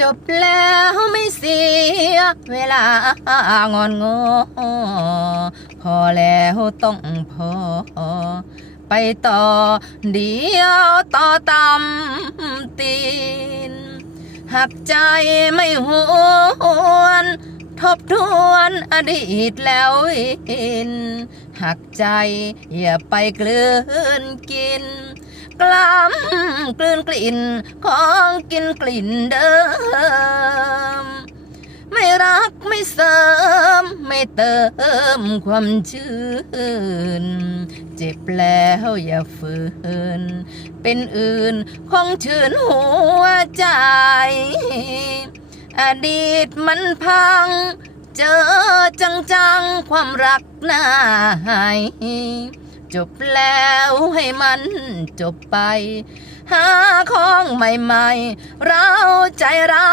จบแล้วไม่เสีย เวลางอนงอ พอแล้วต้องพอ ไปต่อเดียวต่อตำตีน หักใจไม่หวนทบทวนอดีตแล้วอินหักใจอย่าไปกลืนกิน กล้ำกลืนกลิ่นของกินกลิ่นเดิม ไม่รักไม่เสริม ไม่เติมความชื่น เจ็บแล้วอย่าฝืน เป็นอื่นคงชื่นหัวใจ อดีตมันพัง เจอจังจังๆความรักหน้าหาย จบแล้วให้มันจบไป หาของใหม่ ๆ เราใจเรา